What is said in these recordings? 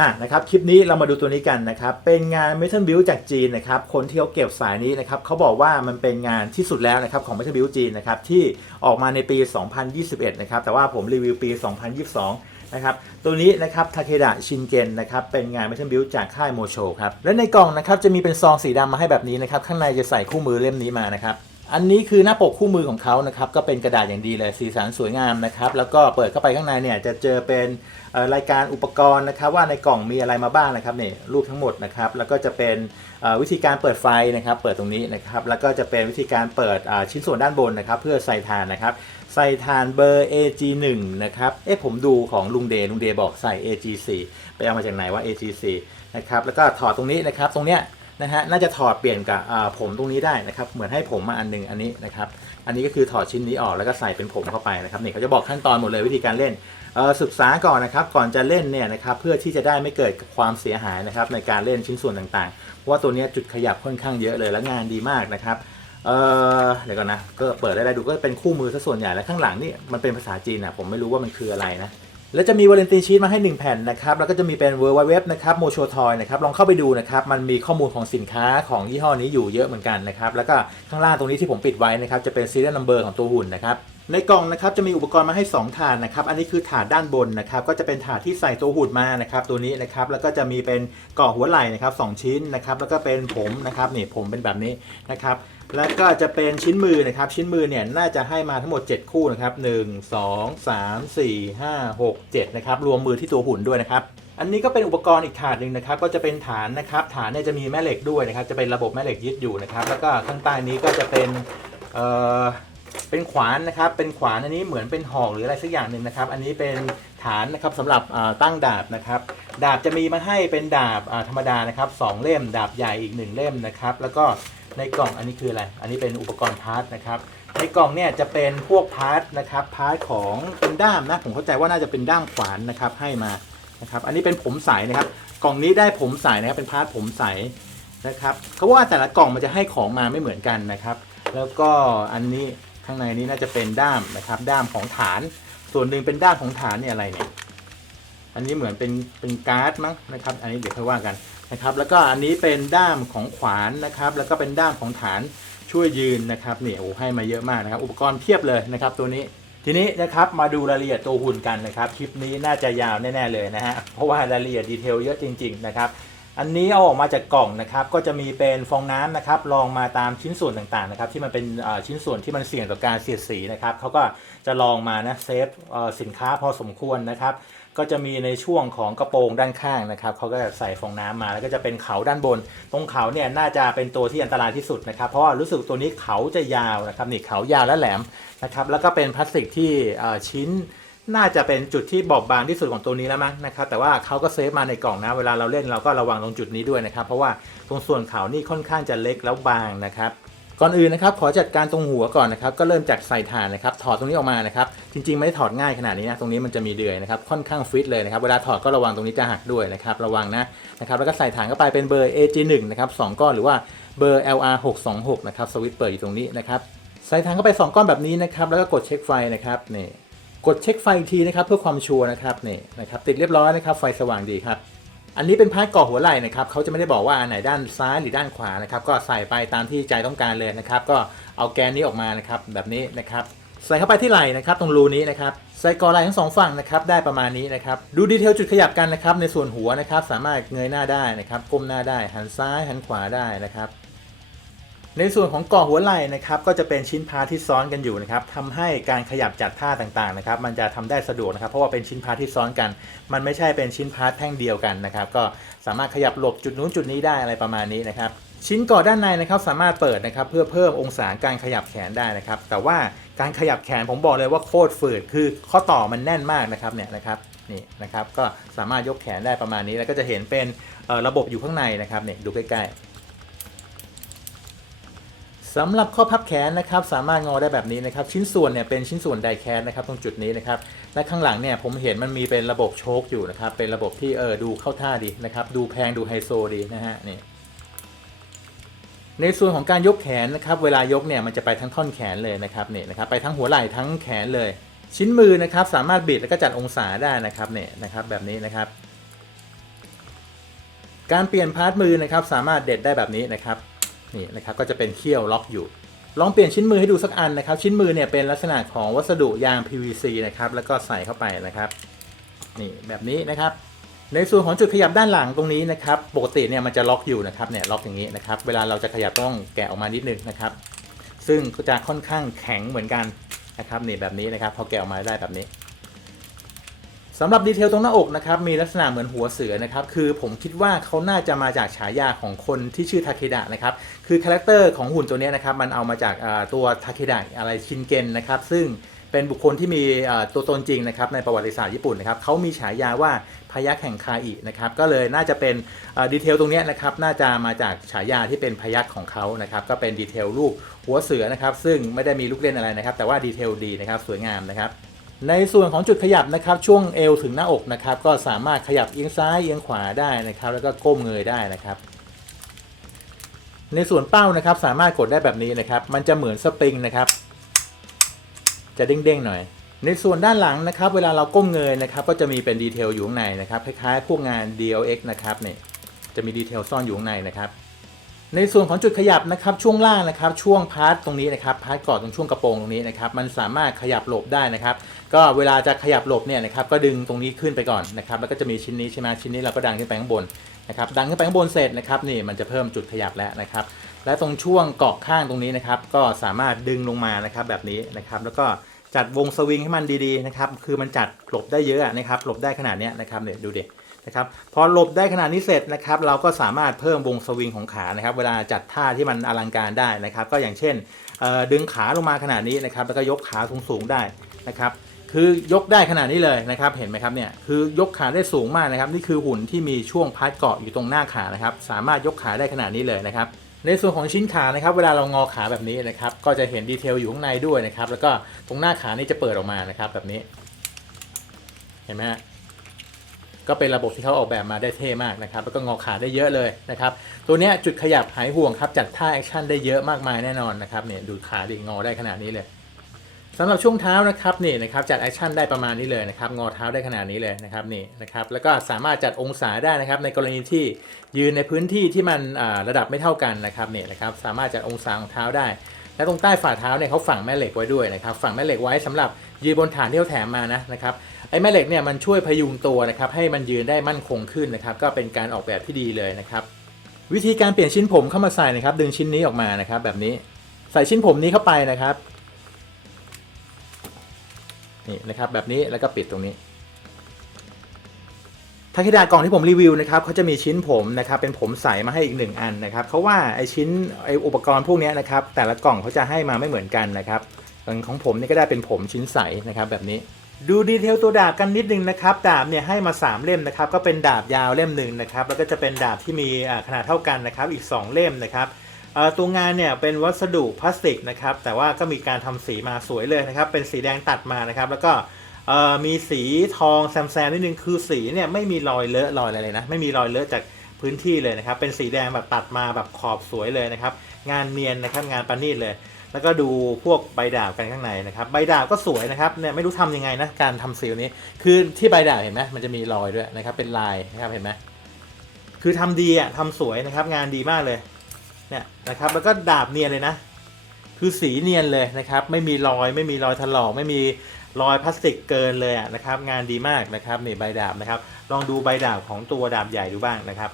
อะนะครับคลิปนี้เรามาดูตัวนี้กันนะครับเป็นงาน Metal Build จากจีนนะครับคนที่เขาเก็บสายนี้นะครับเขาบอกว่ามันเป็นงานที่สุดแล้วนะครับของ Metal Build จีนนะครับที่ออกมาในปี 2021 นะครับแต่ว่าผมรีวิวปี 2022 นะครับตัวนี้นะครับทาเคดะชินเกนนะครับเป็นงาน Metal Build จากค่ายโมโชครับและในกล่องนะครับจะมีเป็นซองสีดำมาให้แบบนี้นะครับข้างในจะใส่คู่มือเล่มนี้มานะครับ อันนี้คือหน้าปกคู่มือของเขานะครับก็เป็นกระดาษอย่างดีเลยสีสันสวยงามนะครับแล้วก็เปิดเข้าไปข้างในเนี่ยจะเจอเป็นรายการอุปกรณ์นะครับว่าในกล่องมีอะไรมาบ้างนะครับเนี่ยรูปทั้งหมดนะครับแล้วก็จะเป็นวิธีการเปิดไฟนะครับ เปิดตรงนี้นะครับแล้วก็จะเป็นวิธีการเปิดชิ้นส่วนด้านบนนะครับ เพื่อใส่ถ่านนะครับใส่ถ่านเบอร์ AG1 นะครับเอ๊ะผมดูของลุงเดย์ลุงเดย์บอกใส่ AG4 ไปเอามาจากไหนว่า AG4 นะครับแล้วก็ถอดตรงนี้นะครับตรงเนี้ย นะฮะน่าจะถอดเปลี่ยนกับผมตรงนี้ได้นะครับ เหมือนให้ผมมาอันหนึงอันนี้นะครับ อันนี้ก็คือถอดชิ้นนี้ออกแล้วก็ใส่เป็นผมเข้าไปนะครับนี่เขาจะบอกขั้นตอนหมดเลยวิธีการเล่นศึกษาก่อนนะครับก่อนจะเล่นเนี่ยนะครับเพื่อที่จะได้ไม่เกิดความเสียหายนะครับในการเล่นชิ้นส่วนต่างๆเพราะว่าตัวนี้จุดขยับค่อนข้างเยอะเลยและงานดีมากนะครับเดี๋ยวก่อนนะก็เปิดได้ดูก็เป็นคู่มือซะส่วนใหญ่และข้างหลังนี่มันเป็นภาษาจีนนะผมไม่รู้ว่ามันคืออะไรนะ แล้วจะมีวาเลนตินชีตมาให้ 1 แผ่นนะครับ แล้วก็จะมีเป็น w w w นะครับโมโชทอยนะครับ ลองเข้าไปดูนะครับ มันมีข้อมูลของสินค้าของยี่ห้อนี้อยู่เยอะเหมือนกันนะครับ แล้วก็ข้างล่างตรงนี้ที่ผมปิดไว้นะครับ จะเป็น serial number ของตัวหุ่นนะครับ ในกล่องนะครับจะมีอุปกรณ์มาให้ 2 ถาดนะครับ อันนี้คือถาดด้านบนนะครับ ก็จะเป็นถาดที่ใส่ตัวหุ่นมานะครับ ตัวนี้นะครับ แล้วก็จะมีเป็นก่อหัวไหล่นะครับสองชิ้นนะครับ แล้วก็เป็นผมนะครับนี่ผมเป็นแบบนี้นะครับ แล้วก็จะเป็นชิ้นมือนะครับ ชิ้นมือเนี่ยน่าจะให้มาทั้งหมด 7 คู่นะครับ 1 2 3 4 5 6 7 นะครับ รวมมือที่ตัวหุ่นด้วยนะครับ อันนี้ก็เป็นอุปกรณ์อีกถาดหนึ่งนะครับ ก็จะเป็นฐานนะครับ ฐานเนี่ยจะมีแม่เหล็กด้วยนะครับ จะเป็นระบบแม่เหล็กยึดอยู่นะครับ แล้วก็ข้างใต้นี้ก็จะเป็นเอ่อเป็นขวานนะครับ เป็นขวานอันนี้เหมือนเป็นหอกหรืออะไรสักอย่างหนึ่งนะครับ อันนี้เป็นฐานนะครับสำหรับตั้งดาบนะครับ ดาบจะมีมาให้เป็นดาบธรรมดานะครับสองเล่ม ดาบใหญ่อีกหนึ่งเล่มนะครับ แล้วก็ ในกล่องอันนี้คืออะไร อันนี้เป็นอุปกรณ์พาร์ทนะครับ ในกล่องเนี่ยจะเป็นพวกพาร์ทนะครับ พาร์ทของเป็นด้ามนะ ผมเข้าใจว่าน่าจะเป็นด้ามขวานนะครับ ให้มานะครับ อันนี้เป็นผมใสนะครับ กล่องนี้ได้ผมใสนะครับ เป็นพาร์ทผมใสนะครับเขาว่าแต่ละกล่องมันจะให้ของมาไม่เหมือนกันนะครับ แล้วก็อันนี้ข้างในนี้น่าจะเป็นด้ามนะครับ ด้ามของฐาน ส่วนหนึ่งเป็นด้ามของฐานเนี่ยอะไรเนี่ย อันนี้เหมือนเป็นเป็นการ์ดมั้งนะครับ อันนี้เดี๋ยวค่อยว่ากัน นะครับ แล้วก็อันนี้เป็นด้ามของขวานนะครับ แล้วก็เป็นด้ามของฐานช่วยยืนนะครับเนี่ยโอ้ให้มาเยอะมากนะครับ อุปกรณ์เพียบเลยนะครับ ตัวนี้ทีนี้นะครับมาดูรายละเอียดตัวหุ่นกันนะครับคลิปนี้น่าจะยาวแน่ๆเลยนะฮะเพราะว่ารายละเอียดดีเทลเยอะจริง ๆ นะครับ อันนี้เอาออกมาจากกล่องนะครับ ก็จะมีเป็นฟองน้ำนะครับรองมาตามชิ้นส่วนต่างๆนะครับ ที่มันเป็นชิ้นส่วนที่มันเสี่ยงต่อการเสียดสีนะครับเขาก็จะลองมานะเซฟสินค้าพอสมควรนะครับ ก็จะมีในช่วงของกระโปรงด้านข้างนะครับเขาก็จะใส่ฟองน้ำมาแล้วก็จะเป็นเขาด้านบน ตรงเขาเนี่ยน่าจะเป็นตัวที่อันตรายที่สุดนะครับ เพราะว่ารู้สึกตัวนี้เขาจะยาวนะครับนี่เขายาวและแหลมนะครับ แล้วก็เป็นพลาสติกที่ชิ้นน่าจะเป็นจุดที่บอบบางที่สุดของตัวนี้แล้วมั้งนะครับ แต่ว่าเขาก็เซฟมาในกล่องนะ เวลาเราเล่นเราก็ระวังตรงจุดนี้ด้วยนะครับ เพราะว่าตรงส่วนเขานี่ค่อนข้างจะเล็กแล้วบางนะครับ ก่อนอื่นนะครับขอจัดการตรงหัวก่อนนะครับก็เริ่มจากใส่ถ่านนะครับถอดตรงนี้ออกมานะครับจริงๆไม่ได้ถอดง่ายขนาดนี้นะตรงนี้มันจะมีเดือยนะครับค่อนข้างฟิตเลยนะครับเวลาถอดก็ระวังตรงนี้จะหักด้วยนะครับระวังนะนะครับแล้วก็ใส่ถ่านเข้าไปเป็นเบอร์ AG1 นะครับสองก้อนหรือว่าเบอร์ LR626 นะครับสวิตช์เปิดอยู่ตรงนี้นะครับใส่ถ่านเข้าไป 2 ก้อนแบบนี้นะครับแล้วก็กดเช็คไฟนะครับนี่กดเช็คไฟอีกทีนะครับเพื่อความชัวร์นะครับนี่นะครับติดเรียบร้อยนะครับไฟสว่างดีครับ อันนี้เป็นพาร์ทก่อหัวไหล่นะครับเขาจะไม่ได้บอกว่าอันไหนด้านซ้ายหรือด้านขวานะครับ ก็ใส่ไปตามที่ใจต้องการเลยนะครับ ก็เอาแกนนี้ออกมานะครับแบบนี้นะครับ ใส่เข้าไปที่ไหล่นะครับ ตรงรูนี้นะครับใส่ก่อไหล่ทั้งสองฝั่งนะครับได้ประมาณนี้นะครับ ดูดีเทลจุดขยับกันนะครับ ในส่วนหัวนะครับ สามารถเงยหน้าได้นะครับ ก้มหน้าได้ หันซ้ายหันขวาได้นะครับ ในส่วนของก่อหัวไหล่นะครับก็จะเป็นชิ้นพาร์ทที่ซ้อนกันอยู่นะครับทำให้การขยับจัดท่าต่างๆนะครับมันจะทำได้สะดวกนะครับเพราะว่าเป็นชิ้นพาร์ทที่ซ้อนกัน มันไม่ใช่เป็นชิ้นพาร์ทแท่งเดียวกันนะครับก็สามารถขยับหลบจุดนู้นจุดนี้ได้อะไรประมาณนี้นะครับชิ้นก่อด้านในนะครับสามารถเปิดนะครับเพื่อเพิ่มองศาการขยับแขนได้นะครับ แต่ว่าการขยับแขนผมบอกเลยว่าโคตรฝืดคือข้อต่อมันแน่นมากนะครับเนี่ยนะครับนี่นะครับก็สามารถยกแขนได้ประมาณนี้แล้วก็จะเห็นเป็นระบบอยู่ข้างในนะครับเนี่ยดูใกล้ๆ สำหรับข้อพับแขนนะครับสามารถงอได้แบบนี้นะครับ ชิ้นส่วนเนี่ยเป็นชิ้นส่วนไดแคสนะครับตรงจุดนี้นะครับและข้างหลังเนี่ยผมเห็นมันมีเป็นระบบโชคอยู่นะครับเป็นระบบที่เออดูเข้าท่าดีนะครับดูแพงดูไฮโซดีนะฮะนี่ในส่วนของการยกแขนนะครับเวลายกเนี่ยมันจะไปทั้งท่อนแขนเลยนะครับนี่นะครับไปทั้งหัวไหล่ทั้งแขนเลย ชิ้นมือนะครับสามารถบิดแล้วก็จัดองศาได้นะครับเนี่ยนะครับแบบนี้นะครับ การเปลี่ยนพาร์ทมือนะครับสามารถเด็ดได้แบบนี้นะครับ นี่นะครับก็จะเป็นเขี้ยวล็อกอยู่ ลองเปลี่ยนชิ้นมือให้ดูสักอันนะครับ ชิ้นมือเนี่ยเป็นลักษณะของวัสดุยาง PVC นะครับแล้วก็ใส่เข้าไปนะครับนี่แบบนี้นะครับในส่วนของจุดขยับด้านหลังตรงนี้นะครับ ปกติเนี่ยมันจะล็อกอยู่นะครับเนี่ยล็อกอย่างนี้นะครับ เวลาเราจะขยับต้องแกะออกมานิดนึงนะครับ ซึ่งก็จะค่อนข้างแข็งเหมือนกันนะครับนี่แบบนี้นะครับ พอแกะออกมาได้แบบนี้ สำหรับดีเทลตรงหน้าอกนะครับมีลักษณะเหมือนหัวเสือนะครับคือผมคิดว่าเขาน่าจะมาจากฉายาของคนที่ชื่อทาเคดะนะครับคือคาแรคเตอร์ของหุ่นตัวนี้นะครับมันเอามาจากตัวทาเคดะอะไรชินเกนนะครับซึ่งเป็นบุคคลที่มีตัวตนจริงนะครับในประวัติศาสตร์ญี่ปุ่นนะครับเขามีฉายาว่าพยัคฆ์แห่งคาอินะครับก็เลยน่าจะเป็นดีเทลตรงนี้นะครับน่าจะมาจากฉายาที่เป็นพยัคของเขานะครับก็เป็นดีเทลรูปหัวเสือนะครับซึ่งไม่ได้มีลูกเล่นอะไรนะครับแต่ว่าดีเทลดีนะครับสวยงามนะครับ ในส่วนของจุดขยับนะครับช่วงเอวถึงหน้าอกนะครับก็สามารถขยับเอียงซ้ายเอียงขวาได้นะครับ แล้วก็ก้มเงยได้นะครับ ในส่วนเป้านะครับสามารถกดได้แบบนี้นะครับ มันจะเหมือนสปริงนะครับ จะเด้งๆหน่อย ในส่วนด้านหลังนะครับ เวลาเราก้มเงยนะครับ ก็จะมีเป็นดีเทลอยู่ข้างในนะครับคล้ายๆพวกงาน DLX นะครับเนี่ยจะมีดีเทลซ่อนอยู่ข้างในนะครับ ในส่วนของจุดขยับนะครับช่วงล่างนะครับช่วงพาร์ทตรงนี้นะครับพาร์ทกอดตรงช่วงกระโปรงตรงนี้นะครับมันสามารถขยับหลบได้นะครับ ก็เวลาจะขยับหลบเนี่ยนะครับก็ดึงตรงนี้ขึ้นไปก่อนนะครับแล้วก็จะมีชิ้นนี้ใช่ไหมชิ้นนี้เราก็ดันขึ้นไปข้างบนนะครับดันขึ้นไปข้างบนเสร็จนะครับนี่มันจะเพิ่มจุดขยับแล้วนะครับ และตรงช่วงเกาะข้างตรงนี้นะครับก็สามารถดึงลงมานะครับแบบนี้นะครับแล้วก็จัดวงสวิงให้มันดีๆนะครับคือมันจัดหลบได้เยอะนะครับหลบได้ขนาดนี้นะครับเนี่ยดูเดิ นะครับพอหลบได้ขนาดนี้เสร็จนะครับ เราก็สามารถเพิ่มวงสวิงของขานะครับ เวลาจัดท่าที่มันอลังการได้นะครับ ก็อย่างเช่นดึงขาลงมาขนาดนี้นะครับ แล้วก็ยกขาสูงๆได้นะครับคือยกได้ขนาดนี้เลยนะครับ เห็นไหมครับเนี่ยคือยกขาได้สูงมากนะครับ นี่คือหุ่นที่มีช่วงพาร์ทเกาะอยู่ตรงหน้าขานะครับ สามารถยกขาได้ขนาดนี้เลยนะครับ ในส่วนของชิ้นขานะครับ เวลาเรางอขาแบบนี้นะครับ ก็จะเห็นดีเทลอยู่ข้างในด้วยนะครับ แล้วก็ตรงหน้าขานี่จะเปิดออกมานะครับ แบบนี้ เห็นไหมฮะ ก็เป็นระบบที่เขาออกแบบมาได้เท่มากนะครับแล้วก็งอขาได้เยอะเลยนะครับตัวนี้จุดขยับหายห่วงครับจัดท่าแอคชั่นได้เยอะมากมายแน่นอนนะครับเนี่ยดูขาดิงอได้ขนาดนี้เลยสำหรับช่วงเท้านะครับนี่นะครับจัดแอคชั่นได้ประมาณนี้เลยนะครับงอเท้าได้ขนาดนี้เลยนะครับนี่นะครับแล้วก็สามารถจัดองศาได้นะครับในกรณีที่ยืนในพื้นที่ที่มันระดับไม่เท่ากันนะครับเนี่ยนะครับสามารถจัดองศาของเท้าได้ และตรงใต้ฝ่าเท้าเนี่ยเขาฝังแม่เหล็กไว้ด้วยนะครับฝังแม่เหล็กไว้สำหรับ ยืนบนฐานที่เขาแถมมานะนะครับไอ้แม่เหล็กเนี่ยมันช่วยพยุงตัวนะครับให้มันยืนได้มั่นคงขึ้นนะครับ ก็เป็นการออกแบบที่ดีเลยนะครับ วิธีการเปลี่ยนชิ้นผมเข้ามาใส่นะครับ ดึงชิ้นนี้ออกมานะครับ แบบนี้ใส่ชิ้นผมนี้เข้าไปนะครับนี่นะครับแบบนี้แล้วก็ปิดตรงนี้ทางขดากล่องที่ผมรีวิวนะครับเขาจะมีชิ้นผมนะครับเป็นผมใสมาให้อีกหนึ่งอันนะครับเพราะว่าไอชิ้นไออุปกรณ์พวกนี้นะครับแต่ละกล่องเขาจะให้มาไม่เหมือนกันนะครับ ของผมนี่ก็ได้เป็นผมชิ้นใสนะครับแบบนี้ ดูดีเทลตัวดาบกันนิดนึงนะครับ ดาบเนี่ยให้มา 3 เล่มนะครับ ก็เป็นดาบยาวเล่มหนึ่งนะครับ แล้วก็จะเป็นดาบที่มีขนาดเท่ากันนะครับ อีก 2 เล่มนะครับตัวงานเนี่ยเป็นวัสดุพลาสติกนะครับ แต่ว่าก็มีการทำสีมาสวยเลยนะครับ เป็นสีแดงตัดมานะครับ แล้วก็มีสีทองแซมแซมนิดนึงคือสีเนี่ยไม่มีรอยเลอะรอยอะไรเลยนะ ไม่มีรอยเลอะจากพื้นที่เลยนะครับ เป็นสีแดงแบบตัดมาแบบขอบสวยเลยนะครับ งานเนียนนะครับ งานประณีตเลย แล้วก็ดูพวกใบดาบกันข้างในนะครับ ใบดาบก็สวยนะครับเนี่ยไม่รู้ทำยังไงนะการทำสีลนี้ คือที่ใบดาบเห็นไหมมันจะมีรอยด้วยนะครับ เป็นลายนะครับเห็นไหมคือทำดีอะทำสวยนะครับ งานดีมากเลย เนี่ยนะครับ แล้วก็ดาบเนียนเลยนะ คือสีเนียนเลยนะครับ ไม่มีรอย ไม่มีรอยถลอก ไม่มีรอยพลาสติกเกินเลยอะนะครับ งานดีมากนะครับนี่ใบดาบนะครับ ลองดูใบดาบของตัวดาบใหญ่ดูบ้างนะครับ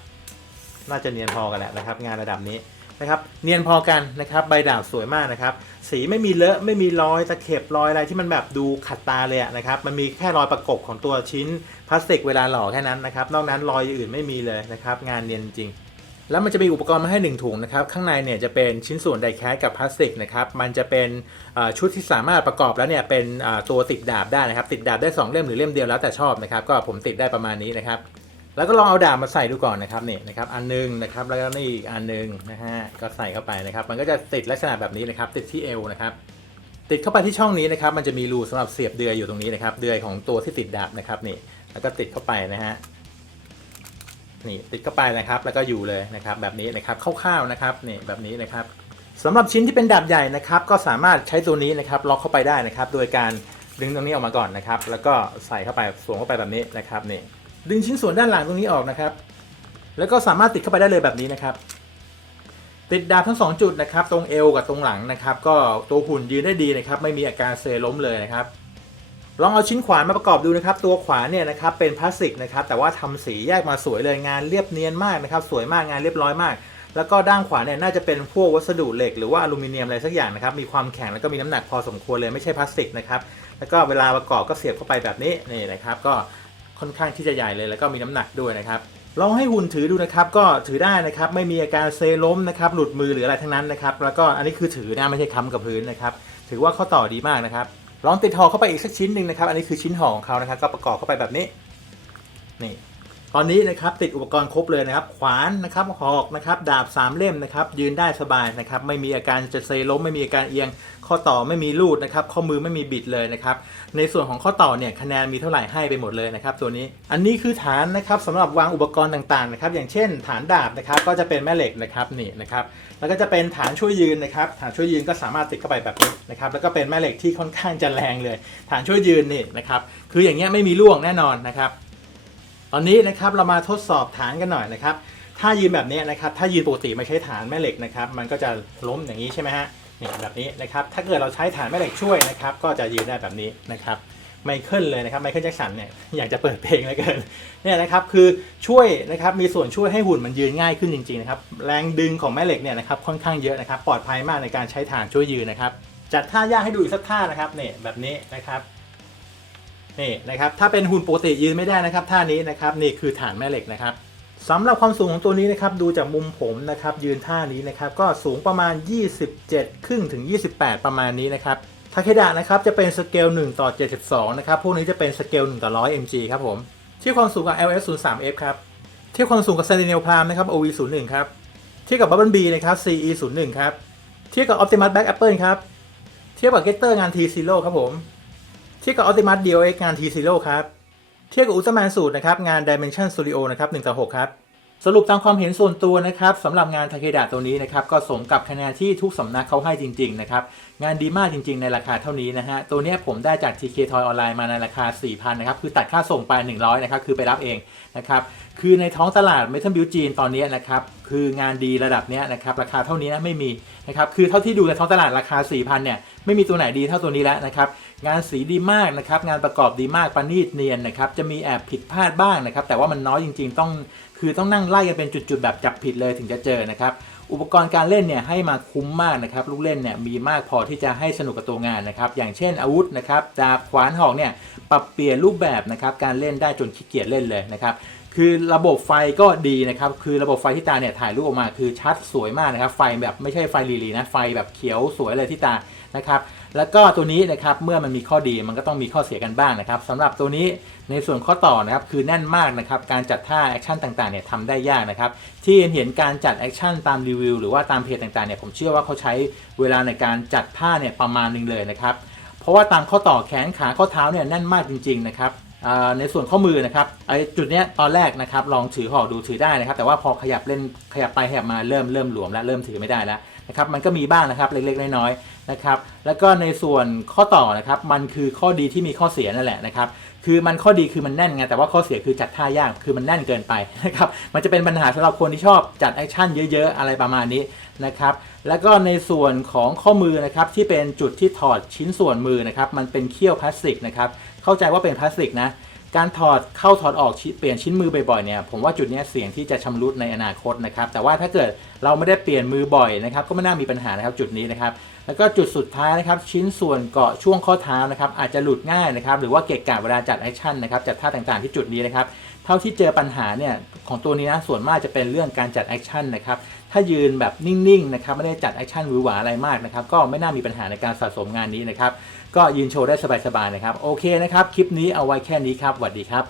น่าจะเนียนพอกันแหละนะครับ งานระดับนี้ นะครับเนียนพอกันนะครับใบดาบสวยมากนะครับสีไม่มีเลอะไม่มีรอยตะเข็บรอยอะไรที่มันแบบดูขัดตาเลยอะนะครับมันมีแค่รอยประกบของตัวชิ้นพลาสติกเวลาหล่อแค่นั้นนะครับนอกนั้นรอยอื่นไม่มีเลยนะครับงานเนียนจริงแล้วมันจะมีอุปกรณ์มาให้ 1 ถุงนะครับ ข้างในเนี่ยจะเป็นชิ้นส่วนไดแคสกับพลาสติกนะครับ มันจะเป็นชุดที่สามารถประกอบแล้วเนี่ยเป็นตัวติดดาบได้นะครับ ติดดาบได้ 2 เล่มหรือเล่มเดียวแล้วแต่ชอบนะครับ ก็ผมติดได้ประมาณนี้นะครับ แล้วก็ลองเอาดาบมาใส่ดูก่อนนะครับนี่นะครับอันหนึงนะครับแล้วก็นี่อีกอันหนึงนะฮะก็ใส่เข้าไปนะครับ มันก็จะติดลักษณะแบบนี้นะครับ ติดที่เอวนะครับ ติดเข้าไปที่ช่องนี้นะครับ มันจะมีรูสำหรับเสียบเดือยอยู่ตรงนี้นะครับ เดือยของตัวที่ติดดาบนะครับนี่ แล้วก็ติดเข้าไปนะฮะนี่ติดเข้าไปนะครับ แล้วก็อยู่เลยนะครับแบบนี้นะครับคร่าวๆนะครับนี่แบบนี้นะครับสำหรับชิ้นที่เป็นดาบใหญ่นะครับ ก็สามารถใช้ตัวนี้นะครับล็อกเข้าไปได้นะครับ โดยการดึงตรงนี้ออกมาก่อนนะครับ แล้วก็ใส่เข้าไปสวมเข้าไปแบบนี้นะครับนี่ ดึงชิ้นส่วนด้านหลังตรงนี้ออกนะครับ แล้วก็สามารถติดเข้าไปได้เลยแบบนี้นะครับ ติดดาบทั้งสองจุดนะครับ ตรงเอวกับตรงหลังนะครับ ก็ตัวหุ่นยืนได้ดีนะครับ ไม่มีอาการเซล้มเลยนะครับ ลองเอาชิ้นขวานมาประกอบดูนะครับ ตัวขวานเนี่ยนะครับเป็นพลาสติกนะครับ แต่ว่าทำสีแยกมาสวยเลยงานเรียบเนียนมากนะครับ สวยมากงานเรียบร้อยมาก แล้วก็ด้านขวาเนี่ยน่าจะเป็นพวกวัสดุเหล็กหรือว่าอลูมิเนียมอะไรสักอย่างนะครับ มีความแข็งแล้วก็มีน้ำหนักพอสมควรเลยไม่ใช่พลาสติกนะครับ แล้วก็เวลาประกอบก็เสียบเข้าไปแบบนี้นี่นะครับ ก็ ค่อนข้างที่จะใหญ่เลยแล้วก็มีน้ำหนักด้วยนะครับลองให้หุ่นถือดูนะครับก็ถือได้นะครับไม่มีอาการเซล้มนะครับหลุดมือหรืออะไรทั้งนั้นนะครับแล้วก็อันนี้คือถือนะไม่ใช่ค้ำกับพื้นนะครับถือว่าข้อต่อดีมากนะครับลองติดห่อเข้าไปอีกสักชิ้นหนึ่งนะครับอันนี้คือชิ้นห่อของเขานะครับก็ประกอบเข้าไปแบบนี้นี่ ตอนนี้นะครับติดอุปกรณ์ครบเลยนะครับ ขวานนะครับหอกนะครับดาบสามเล่มนะครับยืนได้สบายนะครับไม่มีอาการจะเซล้มไม่มีอาการเอียง ข้อต่อไม่มีรูดนะครับข้อมือไม่มีบิดเลยนะครับในส่วนของข้อต่อเนี่ยคะแนนมีเท่าไหร่ให้ไปหมดเลยนะครับตัวนี้ อันนี้คือฐานนะครับสำหรับวางอุปกรณ์ต่างๆนะครับอย่างเช่น ฐานดาบนะครับก็จะเป็นแม่เหล็กนะครับนี่นะครับแล้วก็จะเป็นฐานช่วยยืนนะครับฐานช่วยยืนก็สามารถติดเข้าไปแบบนี้นะครับแล้วก็เป็นแม่เหล็กที่ค่อนข้างจะแรงเลย ฐานช่วยยืนนี่นะครับคืออย่างเงี้ยไม่มีร่วงแน่นอนนะครับ อนนี้นะครับเรามาทดสอบฐานกันหน่อยนะครับ ถ้ายืนแบบนี้นะครับ ถ้ายืนปกติไม่ใช้ฐานแม่เหล็กนะครับ มันก็จะล้มอย่างนี้ใช่ไหมฮะนี่แบบนี้นะครับ ถ้าเกิดเราใช้ฐานแม่เหล็กช่วยนะครับ ก็จะยืนได้แบบนี้นะครับไมเคิลเลยนะครับไมเคิลแจ็คสันเนี่ยอยากจะเปิดเพลงเหลยเกินเนี่ยนะครับคือช่วยนะครับมีส่วนช่วยให้หุ่นมันยืนง่ายขึ้นจริงๆนะครับแรงดึงของแม่เหล็กเนี่ยนะครับค่อนข้างเยอะนะครับ ปลอดภัยมากในการใช้ฐานช่วยยืนนะครับจัดท่ายากให้ดูอีกสักท่านะครับเนี่ยแบบนี้นะครับ นี่นะครับถ้าเป็นหุ่นปกติยืนไม่ได้นะครับท่านี้นะครับนี่คือฐานแม่เหล็กนะครับสำหรับความสูงของตัวนี้นะครับดูจากมุมผมนะครับยืนท่านี้นะครับก็สูงประมาณ 27 ครึ่งถึง 28 ประมาณนี้นะครับทาเคดะนะครับจะเป็นสเกล1ต่อ 72 นะครับ พวกนี้จะเป็นสเกล1ต่อ 100 mg ครับผม เทียบความสูงกับ LS 0 3 F ครับเทียบความสูงกับ Sentinel Prime นะครับ OV 0 1ครับเทียบกับ Bubble B นะครับ CE 0 1ครับเทียบกับ Optimus Black Apple ครับเทียบกับ Getter งาน T Zero ครับผมเทียบกับ Optimus DOX งาน T0 ครับ เทียบกับ Ultraman สูตรนะครับ งาน Dimension Studio นะครับ1ต่อ6ครับ สรุปตามความเห็นส่วนตัวนะครับสำหรับงานทาเคดะตัวนี้นะครับก็สมกับคะแนนที่ทุกสำนักเขาให้จริงๆนะครับงานดีมากจริงๆ ในราคาเท่านี้นะฮะตัวนี้ผมได้จาก TK Toy ออนไลน์มาในราคา 4,000นะครับคือตัดค่าส่งไป 100นะครับคือไปรับเองนะครับคือในท้องตลาด Metal Build จีนตอนนี้นะครับคืองานดีระดับนี้นะครับราคาเท่านี้นะไม่มีนะครับคือเท่าที่ดูในท้องตลาดราคา 4,000เนี่ยไม่มีตัวไหนดีเท่าตัวนี้แล้วนะครับงานสีดีมากนะครับงานประกอบดีมากประณีตเนียนนะครับจะมีแอบผิดพลาดบ้างนะครับแต่ว่ามันน้อยจริง ๆ ต้อง คือต้องนั่งไล่กันเป็นจุดๆแบบจับผิดเลยถึงจะเจอนะครับ อุปกรณ์การเล่นเนี่ยให้มาคุ้มมากนะครับ ลูกเล่นเนี่ยมีมากพอที่จะให้สนุกกับตัวงานนะครับ อย่างเช่นอาวุธนะครับดาบขวานหอกเนี่ยปรับเปลี่ยนรูปแบบนะครับการเล่นได้จนขี้เกียจเล่นเลยนะครับคือระบบไฟก็ดีนะครับ คือระบบไฟที่ตาเนี่ยถ่ายรูปออกมาคือชัดสวยมากนะครับ ไฟแบบไม่ใช่ไฟลีๆนะ ไฟแบบเขียวสวยเลยที่ตา นะครับ แล้วก็ตัวนี้นะครับเมื่อมันมีข้อดีมันก็ต้องมีข้อเสียกันบ้างนะครับสำหรับตัวนี้ในส่วนข้อต่อนะครับคือแน่นมากนะครับการจัดท่าแอคชั่นต่างๆเนี่ยทำได้ยากนะครับที่เห็นการจัดแอคชั่นตามรีวิวหรือว่าตามเพจต่างๆเนี่ยผมเชื่อว่าเขาใช้เวลาในการจัดท่าเนี่ยประมาณนึงเลยนะครับเพราะว่าตามข้อต่อแขนขาข้อเท้าเนี่ยแน่นมากจริง ๆนะครับในส่วนข้อมือนะครับไอ้จุดเนี้ยตอนแรกนะครับลองถือห่อดูถือได้นะครับ แต่ว่าพอขยับเล่นขยับไปขยับมาเริ่มเริ่มหลวมแล้วเริ่มถือไม่ได้แล้ว นะครับมันก็มีบ้างนะครับเล็กๆน้อยๆนะครับแล้วก็ในส่วนข้อต่อนะครับมันคือข้อดีที่มีข้อเสียนั่นแหละนะครับคือมันข้อดีคือมันแน่นไงแต่ว่าข้อเสียคือจัดท่ายากคือมันแน่นเกินไปนะครับมันจะเป็นปัญหาสำหรับคนที่ชอบจัดแอคชั่นเยอะๆ อะไรประมาณนี้นะครับแล้วก็ในส่วนของข้อมือนะครับที่เป็นจุดที่ถอดชิ้นส่วนมือนะครับมันเป็นเขี้ยวพลาสติกนะครับเข้าใจว่าเป็นพลาสติกนะ การถอดเข้าถอดออกเปลี่ยนชิ้นมือบ่อยๆเนี่ยผมว่าจุดนี้เสี่ยงที่จะชำรุดในอนาคตนะครับแต่ว่าถ้าเกิดเราไม่ได้เปลี่ยนมือบ่อยนะครับก็ไม่น่ามีปัญหานะครับจุดนี้นะครับแล้วก็จุดสุดท้ายนะครับชิ้นส่วนเกาะช่วงข้อเท้านะครับอาจจะหลุดง่ายนะครับหรือว่าเกะกะเวลาจัดแอคชั่นนะครับจัดท่าต่างๆที่จุดนี้นะครับเท่าที่เจอปัญหาเนี่ยของตัวนี้นะส่วนมากจะเป็นเรื่องการจัดแอคชั่นนะครับ ถ้ายืนแบบนิ่งๆนะครับไม่ได้จัดแอคชั่นหวือหวาอะไรมากนะครับก็ไม่น่ามีปัญหาในการสะสมงานนี้นะครับก็ยืนโชว์ได้สบายๆนะครับโอเคนะครับคลิปนี้เอาไว้แค่นี้ครับสวัสดีครับ